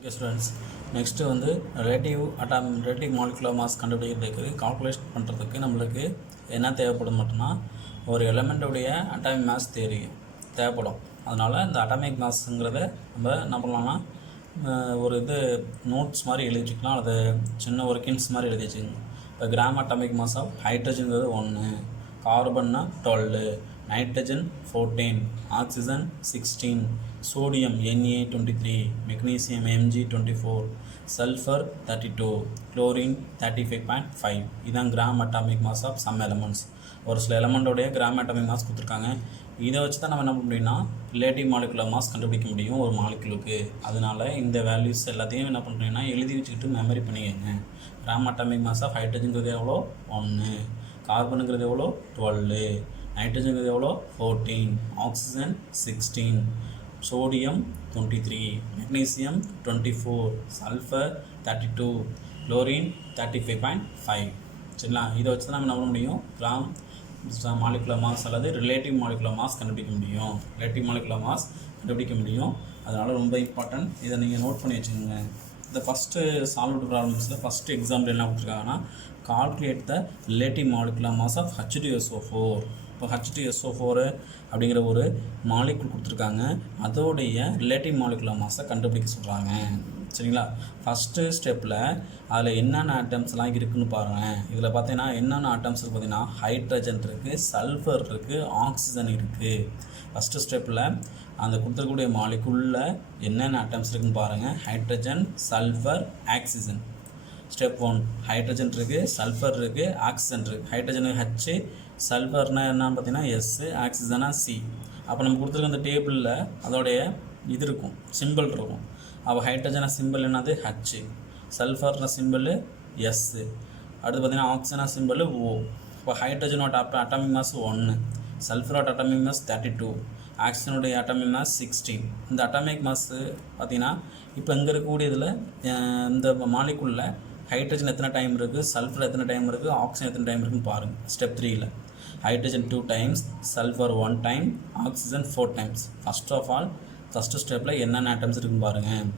Okay students, next வந்து relative molecular mass கண்டுபிடிக்கிறதுக்கு calculate பண்ணுறதுக்கு நம்மளுக்கு என்ன தேவைப்படும் மட்டும்னா ஒரு எலமெண்ட்டுடைய அட்டாமிக் மாஸ் தெரியும் தேவைப்படும். அதனால் இந்த அட்டாமிக் மாஸுங்கிறத நம்ம என்ன பண்ணலாம்னா ஒரு நோட்ஸ் மாதிரி எழுதி வச்சுக்கலாம், அது சின்ன ஒரு கின்ஸ் மாதிரி எழுதி வச்சுக்கோங்க. இப்போ கிராம் அட்டாமிக் மாஸ் ஆஃப் ஹைட்ரஜனுங்கிறது 1, கார்பன்னா 12, nitrogen 14, oxygen 16, sodium Na23, magnesium Mg24, sulfur 32, chlorine 35.5. இதான் gram atomic mass of some elements. ஒரு சில எலமெண்ட்டோடைய கிராம் அட்டாமிக் மாஸ் கொடுத்துருக்காங்க. இதை வச்சு தான் நம்ம என்ன பண்ண முடியும்னா ரிலேட்டிவ் மாலிகுலர் மாஸ் கண்டுபிடிக்க முடியும் ஒரு மாலிகுலுக்கு. அதனால இந்த வேல்யூஸ் எல்லாத்தையும் என்ன பண்ணுறீங்கன்னா எழுதி வச்சுக்கிட்டு மெமரி பண்ணிக்கங்க. கிராம் அட்டாமிக் மாஸ் ஆஃப் ஹைட்ரஜனுங்கிறது எவ்வளோ 1, கார்பனுங்கிறது எவ்வளோ 12, நைட்ரஜனுங்கிறது எவ்வளோ 14, oxygen 16, sodium 23, magnesium 24, sulfur 32, chlorine 35.5. சரிங்களா? இதை வச்சு தான் நம்ம என்ன பண்ண முடியும் கிராம் மாலிகுலர் மாஸ் அல்லது ரிலேட்டிவ் மாலிகுலர் மாஸ் கண்டுபிடிக்க முடியும். ரிலேட்டிவ் மாலிகுலர் மாஸ் கண்டுபிடிக்க முடியும். அதனால் ரொம்ப இம்பார்ட்டன்ட், இதை நீங்கள் நோட் பண்ணி வச்சுக்கோங்க. இந்த ஃபஸ்ட்டு சால்வ்டு ப்ராப்ளம்ஸில் ஃபஸ்ட்டு எக்ஸாம்பிள் என்ன கொடுத்துருக்காங்கன்னா calculate the relative molecular mass of H2SO4. இப்போ H2SO4 அப்படிங்கிற ஒரு மாலிகுல் கொடுத்துருக்காங்க, அதோடைய ரிலேட்டிவ் மாலிகுலர் மாஸை கண்டுபிடிக்க சொல்கிறாங்க. சரிங்களா? ஃபஸ்ட்டு ஸ்டெப்பில் அதில் என்னென்ன ஆட்டம்ஸ்லாம் இருக்குதுன்னு பாருங்கள். இதில் பார்த்தீங்கன்னா என்னென்ன ஆட்டம்ஸ் இருக்குது பார்த்தீங்கன்னா ஹைட்ரஜன் இருக்குது, சல்ஃபர் இருக்குது, ஆக்சிஜன் இருக்குது. ஃபஸ்ட்டு ஸ்டெப்பில் அந்த கொடுத்துருக்கூடிய மாலிகுலில் என்னென்ன ஆட்டம்ஸ் இருக்குதுன்னு பாருங்கள். Hydrogen, sulphur, oxygen. Step 1 hydrogen இருக்குது, சல்ஃபர் இருக்குது, ஆக்சிஜன் இருக்குது. ஹைட்ரஜனுக்கு H, சல்ஃபர்னா என்னன்னு பார்த்தீங்கன்னா S, ஆக்சிஜனா C. அப்போ நம்ம கொடுத்துருக்க அந்த டேபிளில் அதோடைய இது இருக்கும், சிம்பிள் இருக்கும். அப்போ ஹைட்ரஜனா சிம்பிள் என்னது H, சல்ஃபர்னா சிம்பிள் S, அடுத்து பார்த்தீங்கன்னா ஆக்சிஜனா சிம்பிள் O. இப்போ ஹைட்ரஜனோட அட்டாமிக் மாஸ் 1, சல்ஃபரோட அட்டாமிக் மாஸ் 32, ஆக்சிஜனுடைய அட்டாமிக் மாஸ் 16. இந்த அட்டாமிக் மாஸ் பார்த்தீங்கன்னா இப்போ இங்கே இருக்கக்கூடியதில் இந்த மாலிகுலில் ஹைட்ரஜன் எத்தனை டைம் இருக்குது, சல்ஃபர் எத்தனை டைம் இருக்குது, ஆக்சிஜன் எத்தனை டைம் இருக்குதுன்னு பாருங்கள். ஸ்டெப் 3ல் hydrogen 2 times, sulphur 1 time, oxygen 4 times. First of all first ஸ்டெப்பில் என்னென்ன ஆட்டம்ஸ் இருக்குன்னு பாருங்கள்.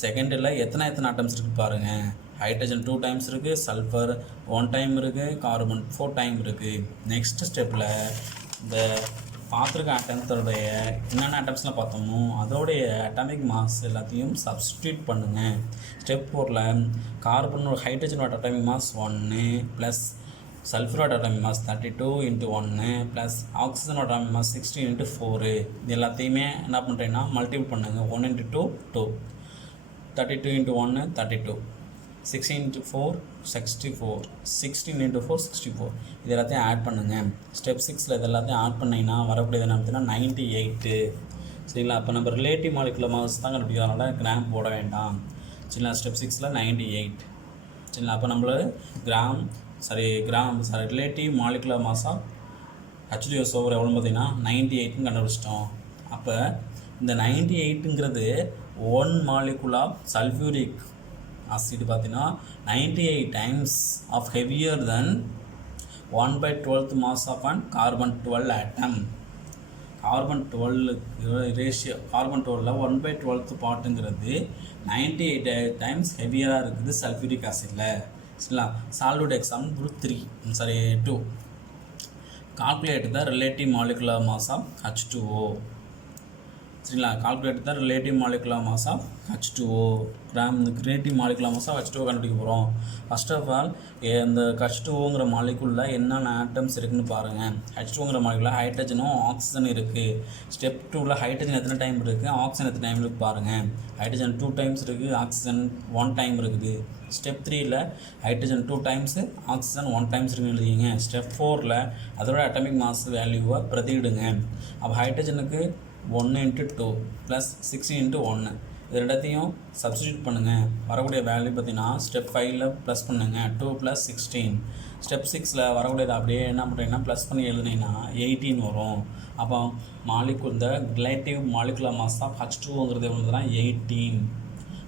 செகண்டில் எத்தனை ஆட்டம்ஸ் இருக்குது பாருங்கள். ஹைட்ரஜன் 2 டைம்ஸ் இருக்குது, சல்ஃபர் 1 டைம் இருக்குது, கார்பன் 4 டைம் இருக்குது. நெக்ஸ்ட் ஸ்டெப்பில் இந்த பார்த்துருக்க ஆட்டம்ஸோடைய என்னென்ன ஆட்டம்ஸ்லாம் பார்த்தோமோ அதோடைய அட்டாமிக் மாஸ் எல்லாத்தையும் சப்ஸ்டியூட் பண்ணுங்கள். ஸ்டெப் 4ல் கார்பனோட ஹைட்ரஜனோட அட்டாமிக் மாஸ் 1 ப்ளஸ் சல்ஃபரோட அட்டாமிக் மாஸ் 32 × 1 ப்ளஸ் ஆக்சிஜனோட அட்டாமிக் மாஸ் 16 × 4. இது எல்லாத்தையுமே என்ன பண்ணுறேன்னா மல்டிபிள் பண்ணுங்கள். 1 × 2 2, 32 × 1 32, 16 × 4 64, 16 × 4 64. இது எல்லாத்தையும் ஆட் பண்ணுங்கள். ஸ்டெப் 6ல் இது எல்லாத்தையும் ஆட் பண்ணிங்கன்னா வரக்கூடியது என்ன பார்த்தீங்கன்னா 98. சரிங்களா? அப்போ நம்ம ரிலேட்டிவ் மாலிகுலர் மாஸ் தான் கண்டுபிடிக்கிறதுனால கிராம் போட வேண்டாம். சரிங்களா? ஸ்டெப் 6ல் 98. சரிங்களா? அப்போ நம்மள relative molecular mass of H2SO4 எவ்வளோன்னு பார்த்தீங்கன்னா 98ன்னு கண்டுபிடிச்சிட்டோம். அப்போ இந்த 98ங்கிறது 1 மாலிகுல் ஆஃப் சல்ஃபியூரிக் ஆசிட் பார்த்தீங்கன்னா 98 times of heavier then 1/12 mass of and carbon 12 atom. Carbon 12 ratio, carbon 12 1/12 பார்ட்டுங்கிறது 98 டைம்ஸ் ஹெவியராக இருக்குது சல்ஃபியூரிக் ஆசிடில். சரிங்களா? Solved example 2. Calculate the relative molecular mass of H2O. சரிங்களா? Calculate the relative molecular mass of H2O. Relative molecular mass of H2O கண்டுபிடிக்க போகிறோம். First of all இந்த H2Oங்கிற மாலிகுலில் என்னென்ன ஆட்டம்ஸ் இருக்குதுன்னு பாருங்கள். H2Oங்கிற மாலிகுலில் ஹைட்ரஜனும் ஆக்சிஜன் இருக்குது. ஸ்டெப் 2ல் ஹைட்ரஜன் எத்தனை டைம் இருக்குது, ஆக்சிஜன் எத்தனை டைம் இருக்குது பாருங்கள். ஹைட்ரஜன் 2 டைம்ஸ் இருக்குது, ஆக்சிஜன் 1 டைம் இருக்குது. ஸ்டெப் 3ல் ஹைட்ரஜன் 2 டைம்ஸு, ஆக்சிஜன் 1 டைம்ஸ் இருக்குன்னு எழுதிங்க. ஸ்டெப் 4ல் அதோட அட்டாமிக் மாஸ் வேல்யூவை பிரதியிடுங்க. அப்போ ஹைட்ரஜனுக்கு 1 × 2 ப்ளஸ் 16 × 1 இது ரெண்டத்தையும் சப்ஸ்டியூட் பண்ணுங்கள். வரக்கூடிய வேல்யூ பார்த்தீங்கன்னா ஸ்டெப் 5ல் ப்ளஸ் பண்ணுங்கள் 2 + 16. ஸ்டெப் 6ல் வரக்கூடியது அப்படியே என்ன பண்ணுறீங்கன்னா ப்ளஸ் பண்ணி எழுதுனீங்கன்னா 18 வரும். அப்போ இந்த ரிலேட்டிவ் மாலிகுலர் மாஸ் ஆஃப் H2Oங்கிறது எவ்வளோதுன்னா 18.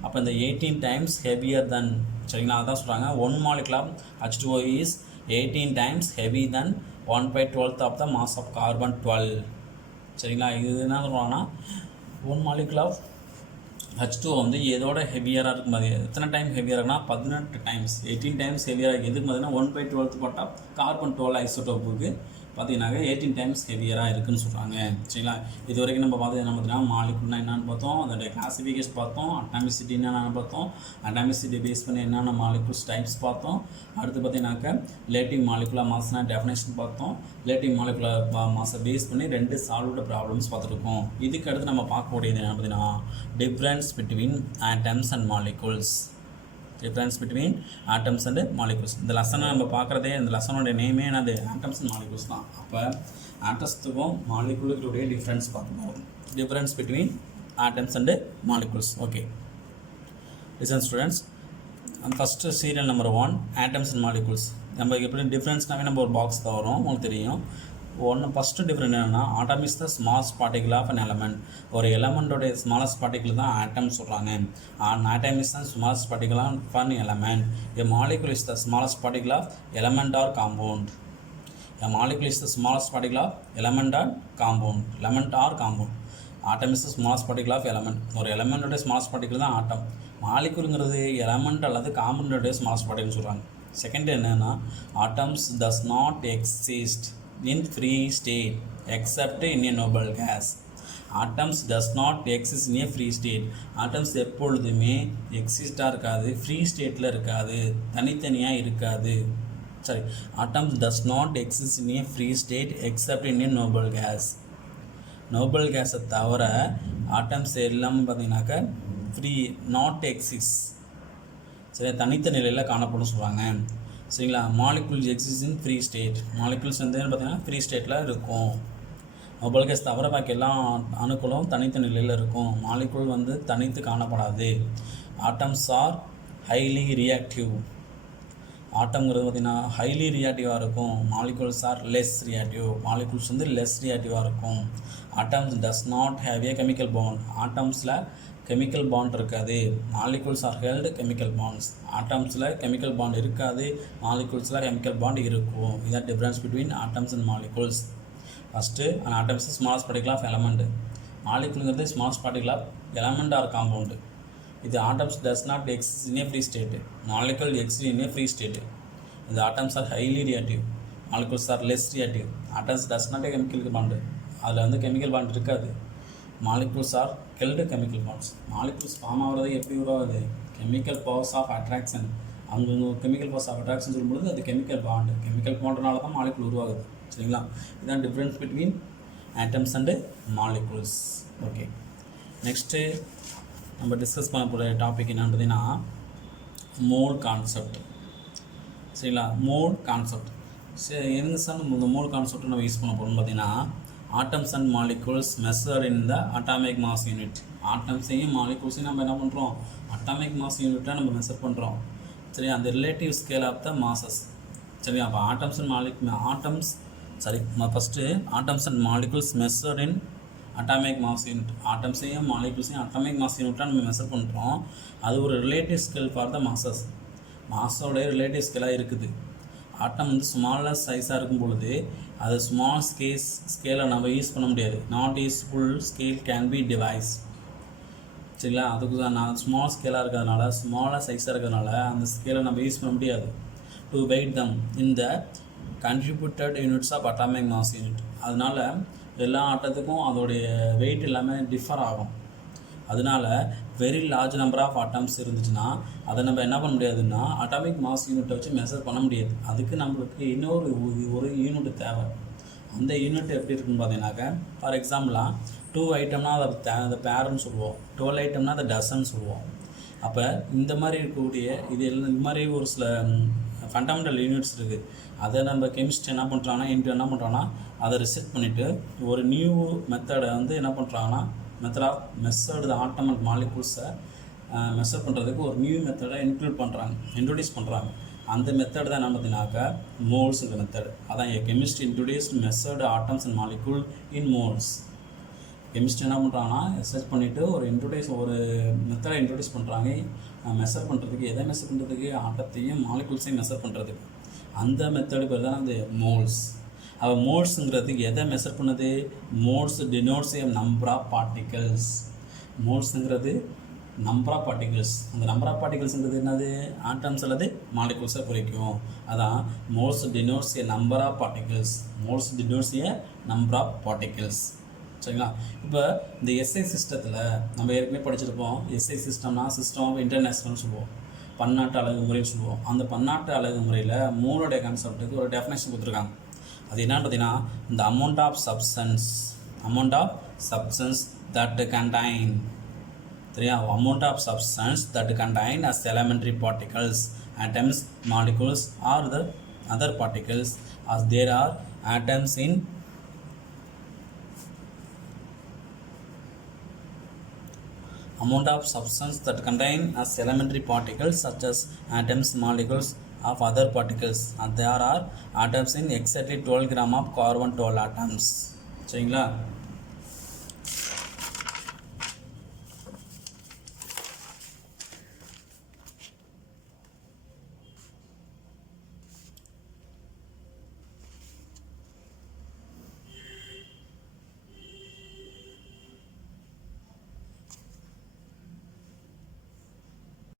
அப்போ இந்த 18 டைம்ஸ் ஹெவியர் தென். சரிங்களா? அதான் சொல்கிறாங்க 1 molecule of H2O is 18 times heavy than 1/12 of the mass of carbon 12. சரிங்களா? இது என்ன சொல்லுவாங்கன்னா 1 மாலிகுல் ஆஃப் H2 வந்து எதோட ஹெவியராக இருக்கும் போது எத்தனை டைம் ஹெவியராகனா 18 டைம்ஸ் 18 டைம்ஸ் ஹெவியராக எதுக்கு பார்த்தீங்கன்னா 1/12 போட்டால் கார்பன் 12 ஐசோடோப்புக்கு பார்த்தீங்கன்னாக்க 18 டைம்ஸ் ஹெவியராக இருக்குதுன்னு சொல்கிறாங்க. சரிங்களா, இது வரைக்கும் நம்ம பார்த்தது என்ன பார்த்தீங்கன்னா மாலிகுல்னா என்னென்னு பார்த்தோம், அதோடைய கிளாசிஃபிகேஷன் பார்த்தோம், அட்டாமிசிட்டி என்னென்னு பார்த்தோம், அட்டாமிசிட்டி பேஸ் பண்ணி என்னென்ன மாலிகுல்ஸ் டைப்ஸ் பார்த்தோம். அடுத்து பார்த்தீங்கன்னாக்க ரிலேட்டிவ் மாலிகுலர் மாஸ்னா டெஃபினேஷன் பார்த்தோம். ரிலேட்டிவ் மாலிகுலர் மாஸை பேஸ் பண்ணி 2 சால்வ்டு ப்ராப்ளம்ஸ் பார்த்துருக்கோம். இதுக்கு அடுத்து நம்ம பார்க்கக்கூடியது என்ன பார்த்தீங்கன்னா difference between atoms and molecules. Difference between atoms and molecules. இந்த லெசனை நம்ம பார்க்குறதே இந்த லெசனோட நேமே என்னது ஆட்டம்ஸ் அண்ட் மாலிகுல்ஸ் தான். அப்போ ஆட்டம்ஸுக்கும் மாலிகுலுடைய டிஃப்ரென்ஸ் பார்க்கணும். Difference between atoms and molecules. Okay, listen students. First serial number 1 atoms and molecules. நம்ம எப்படி டிஃப்ரென்ஸ்னாவே நம்ம ஒரு பாக்ஸ் தான் வரும், உங்களுக்கு தெரியும். ஃபஸ்ட்டு டிஃப்ரெண்ட் என்னென்னா atom is the smallest particle of an element. ஒரு எலமெண்ட்டோடைய ஸ்மாலஸ்ட் பார்ட்டிகிள் தான் ஆட்டம் சொல்கிறாங்க. Atom is the smallest particle of an element. A molecule is the smallest particle of element or compound. A molecule is the smallest particle of element or compound. Element or compound. Atom is the smallest particle of element. ஒரு எலமெண்ட்டோடைய smallest particle தான் ஆட்டம். மாலிகுலுங்கிறது element அல்லது காம்பவுண்டோடைய smallest பார்ட்டிகிள்னு சொல்கிறாங்க. Second என்னென்னா atoms does not exist in free state except in a noble gas. Atoms does not exist in a free state. Atoms எப்பொழுதுமே எக்ஸிஸ்டாக இருக்காது, free ஸ்டேட்டில் இருக்காது, தனித்தனியாக இருக்காது. சரி, atoms does not exist in a free state except in a noble gas. Nobel கேஸை தவிர atoms எல்லாமே பார்த்தீங்கன்னாக்கா ஃப்ரீ நாட் எக்ஸிஸ்ட், சரி, தனித்த நிலையில் காணப்படும் சொல்கிறாங்க. சரிங்களா, molecules exist in free state. Molecules வந்து பார்த்தீங்கன்னா ஃப்ரீ ஸ்டேட்டில் இருக்கும். நோபல் கேஸ் தவிர பாக்கி எல்லா அணுக்களும் தனித்த நிலையில் இருக்கும். மாலிகுல் வந்து தனித்து காணப்படாது. Atoms are highly reactive. ஆட்டம்ங்கிறது பார்த்திங்கன்னா ஹைலி ரியாக்டிவாக இருக்கும். Molecules are less reactive. Molecules வந்து லெஸ் ரியாக்டிவாக இருக்கும். Atoms does not have a chemical bond. ஆட்டம்ஸில் கெமிக்கல் பாண்ட் இருக்காது. Molecules are held chemical bonds. ஆட்டம்ஸில் கெமிக்கல் பாண்ட் இருக்காது, மாலிகுல்ஸில் கெமிக்கல் பாண்ட் இருக்கும். இதுதான் difference between atoms and molecules. First and atoms smallest particle of element. மாலிகுலுங்கிறது smallest particle of element or compound. இது atoms does not exist in a free state. Molecule exist in a free state. இது atoms are highly reactive, molecules are less reactive. Atoms does not a chemical bond. அதில் வந்து chemical bond இருக்காது. Molecules are held chemical bonds. Molecules form ஆகிறது எப்படி உருவாகுது? Chemical powers of attraction. அங்கே chemical powers of attraction சொல்லும்போது அது chemical bond. Chemical பாண்டுனால தான் மாலிகுல் உருவாகுது. சரிங்களா, இதுதான் difference between atoms and molecules. Okay, next நம்ம டிஸ்கஸ் பண்ண போகிற டாபிக் என்னன்னு பார்த்தீங்கன்னா மோல் கான்செப்ட். சரிங்களா, மோல் கான்செப்ட். சரி, எங்க சார் இந்த மோல் கான்செப்ட் நம்ம யூஸ் பண்ண போகிறோம்னு பார்த்தீங்கன்னா atoms and molecules measured in the atomic mass unit. ஆட்டம்ஸையும் மாலிகுல்ஸையும் நம்ம என்ன பண்ணுறோம்? அட்டாமிக் மாஸ் யூனிட்டாக நம்ம மெஷர் பண்ணுறோம். சரி, அந்த relative scale of the masses. சரி, அப்போ atoms and molecules measured in atomic mass unit. ஆட்டம்ஸையும் மாலிகுல்ஸையும் அட்டாமிக் மாஸ் யூனிட்டாக நம்ம மெஷர் பண்ணுறோம். அது ஒரு relative scale for the masses. மாஸோடைய ரிலேட்டிவ் ஸ்கேலாக இருக்குது. ஆட்டம் வந்து ஸ்மாலர் சைஸாக இருக்கும் பொழுது அது ஸ்மால் ஸ்கேலை நம்ம யூஸ் பண்ண முடியாது. Not useful scale can be device. சரிங்களா, அதுக்கு தான் நான் ஸ்மால் ஸ்கேலாக இருக்கிறதுனால, ஸ்மாலாக சைஸாக இருக்கிறதுனால அந்த ஸ்கேலை நம்ம யூஸ் பண்ண முடியாது. To weigh them in the contributed units of atomic mass unit. அதனால் எல்லா ஆட்டத்துக்கும் அதோடைய வெயிட் எல்லாமே டிஃபர் ஆகும். அதனால் very large number of atoms இருந்துச்சுன்னா அதை நம்ம என்ன பண்ண முடியாதுன்னா அட்டாமிக் மாஸ் யூனிட்டை வச்சு மெஷர் பண்ண முடியாது. அதுக்கு நம்மளுக்கு இன்னொரு யூனிட் தேவை. அந்த யூனிட் எப்படி இருக்குன்னு பார்த்தீங்கன்னாக்க ஃபார் எக்ஸாம்பிளாக 2 ஐட்டம்னா அதை பேருன்னு சொல்லுவோம், 12 ஐட்டம்னா அதை டசன் சொல்லுவோம். அப்போ இந்த மாதிரி இருக்கக்கூடிய இந்த மாதிரி ஒரு சில ஃபண்டமெண்டல் யூனிட்ஸ் இருக்குது. அதை நம்ம கெமிஸ்ட்ரி என்ன பண்ணுறாங்கன்னா அதை ரிசெட் பண்ணிவிட்டு ஒரு நியூ மெத்தடை வந்து என்ன பண்ணுறாங்கன்னா method of measured the atom and மாலிகுல்ஸை மெஷர் பண்ணுறதுக்கு ஒரு நியூ மெத்தடை இன்ட்ரடியூஸ் பண்ணுறாங்க. அந்த மெத்தட் தான் என்ன பார்த்தீங்கன்னாக்கா மோல்ஸுங்கிற மெத்தட். அதான் chemistry introduced measured atoms and molecule in moles. Chemistry என்ன பண்ணுறாங்கன்னா ரிசர்ச் பண்ணிவிட்டு ஒரு மெத்தடை இன்ட்ரடியூஸ் பண்ணுறாங்க மெஷர் பண்ணுறதுக்கு. எதை மெஷர் பண்ணுறதுக்கு? ஆட்டத்தையும் மாலிகுல்ஸையும் மெஷர் பண்ணுறதுக்கு. அந்த மெத்தடு பேர் தான் அந்த மோல்ஸ். அப்போ மோல்ஸுங்கிறதுக்கு எதை மெஷர் பண்ணுது? Moles denotes a number of particles. மோல்ஸுங்கிறது நம்பர் ஆஃப் பார்ட்டிகிள்ஸ். அந்த நம்பர் ஆஃப் பார்ட்டிகிள்ஸ்ன்றது என்னது? ஆட்டம்ஸ் அல்லது மாலிகுல்ஸை குறிக்கும். அதான் moles denotes a number of particles. Moles denotes a number of particles. சரிங்களா? இப்போ இந்த எஸ்ஐ சிஸ்டத்தில் நம்ம ஏற்கனவே படிச்சிருப்போம். எஸ்ஐ சிஸ்டம்னா சிஸ்டம் ஆஃப் இன்டர்நேஷ்னல்னு சொல்லுவோம், பன்னாட்டு அழகுமுறைன்னு சொல்லுவோம். அந்த பன்னாட்டு அழகுமுறையில் மூணுடைய கான்செப்ட்டுக்கு ஒரு டெஃபினேஷன் கொடுத்துருக்காங்க. அது என்னன்னு பார்த்தீங்கன்னா, இந்த amount of substance that contain, சரியா? Amount of substance that contain as elementary particles, atoms, molecules or the other particles as there are atoms in amount of substance that contain as elementary particles such as atoms, molecules of other particles, and there are atoms in exactly 12 gram of carbon 12 atoms. சரிங்களா?